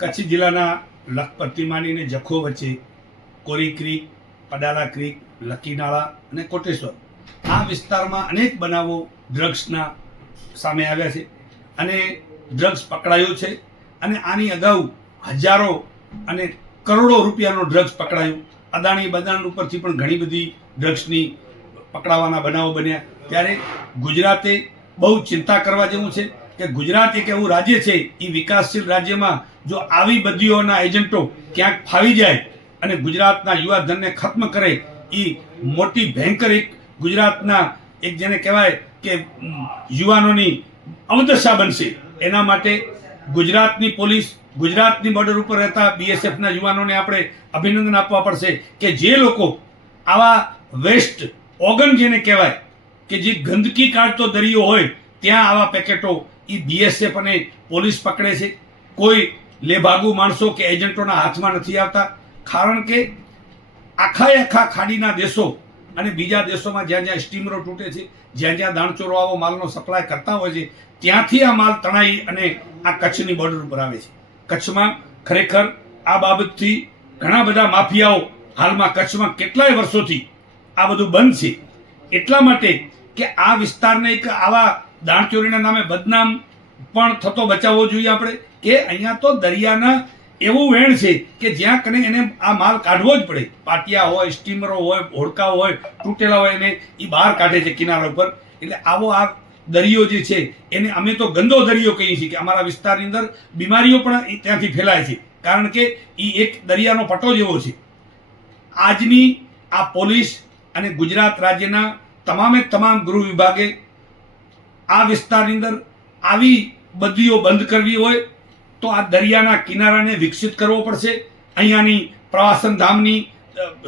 કચ્છ જિલ્લાના લખપતથી માંડીને જખો વચ્ચે કોરી ક્રીક, પડાલા ક્રીક, લકીનાળા અને કોટેશ્વર આ વિસ્તારમાં અનેક બનાવો ડ્રગ્સના સામે આવ્યા છે અને ડ્રગ્સ પકડાયું છે અને આની અગાઉ હજારો અને કરોડો રૂપિયાનો ડ્રગ્સ પકડાયું. અદાણી બદાણ ઉપરથી પણ ઘણી બધી ડ્રગ્સની પકડાવાના બનાવો બન્યા. ત્યારે ગુજરાતે બહુ ચિંતા કરવા જેવું છે કે ગુજરાત એક એવું રાજ્ય છે, એ વિકાસશીલ રાજ્યમાં જો આવી બદીઓના એજન્ટો ક્યાંક ફાવી જાય અને ગુજરાતના યુવાધનને ખત્મ કરે, એ મોટી ભયંકર એક ગુજરાતના એક જેને કહેવાય કે યુવાનોની અવદશા બનશે. એના માટે ગુજરાતની પોલીસ, ગુજરાતની બોર્ડર ઉપર રહેતા બીએસએફના યુવાનોને આપણે અભિનંદન આપવા પડશે કે જે લોકો આવા વેસ્ટ ઓર્ગન જેને કહેવાય કે જે ગંદકી કાઢતો દરિયો હોય ત્યાં આવા પેકેટો એ બીએસએફ અને પોલીસ પકડે છે. કોઈ લેભાગુ માણસો કે એજન્ટોના હાથમાં નથી આવતા. કારણ કે આખા ખાડીના દેશો અને બીજા દેશોમાં જ્યાં જ્યાં સ્ટીમરો તૂટે છે, જ્યાં જ્યાં દાણચોરો આવો માલનો સપ્લાય કરતા હોય છે, ત્યાંથી આ માલ તણાઈ અને આ કચ્છની બોર્ડર ઉપર આવે છે. કચ્છમાં ખરેખર આ બાબતથી ઘણા બધા માફિયાઓ હાલમાં કચ્છમાં કેટલાય વર્ષોથી આ બધું બંધ છે. એટલા માટે કે આ વિસ્તારને એક આવા દાણચોરીના નામે બદનામ પણ થતો બચાવવો જોઈએ આપણે કે અહીંયા તો દરિયાના એવું વેણ છે કે જ્યાં કને એને આ માલ કાઢવો જ પડે. પાટિયા હોય, સ્ટીમરો હોય, હોડકાઓ હોય, તૂટેલા હોય એને એ બહાર કાઢે છે કિનારા ઉપર. એટલે આવો આ દરિયો જે છે એને અમે તો ગંદો દરિયો કહીએ છીએ કે અમારા વિસ્તારની અંદર બીમારીઓ પણ ત્યાંથી ફેલાય છે. કારણ કે એ એક દરિયાનો પટ્ટો જેવો છે. આજની આ પોલીસ અને ગુજરાત રાજ્યના તમામે તમામ ગૃહ વિભાગે આ વિસ્તારની અંદર આવી બદીઓ બંધ કરવી હોય તો આ દરિયાના કિનારાને વિકસિત કરવો પડશે. અહીંયાની પ્રવાસન ધામની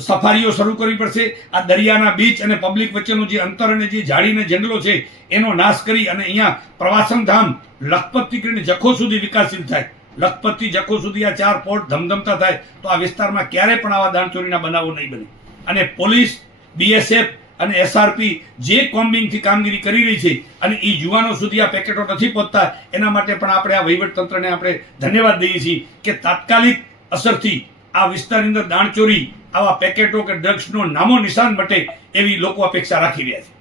સફારીઓ શરૂ કરવી પડશે. આ દરિયાના બીચ અને પબ્લિક વચ્ચેનું જે અંતર અને જે ઝાડીને જંગલો છે એનો નાશ કરી અને અહીંયા પ્રવાસન ધામ લખપતથી કરીને જખો સુધી વિકાસશીલ થાય. લખપતથી જખો સુધી આ 4 પોર્ટ ધમધમતા થાય તો આ વિસ્તારમાં ક્યારે પણ આવા દાણચોરીના બનાવો નહીં બને. અને પોલીસ, બીએસએફ અને એસઆરપી જે કોમ્બિંગથી કામગીરી કરી રહી છે અને એ યુવાનો સુધી આ પેકેટો નથી પહોંચતા, એના માટે પણ આપણે આ વહીવટતંત્રને આપણે ધન્યવાદ દઈએ છીએ કે તાત્કાલિક અસરથી આ વિસ્તારની અંદર દાણચોરી, આવા પેકેટો કે ડ્રગ્સનો નામો નિશાન મટે એવી લોકો અપેક્ષા રાખી રહ્યા છે.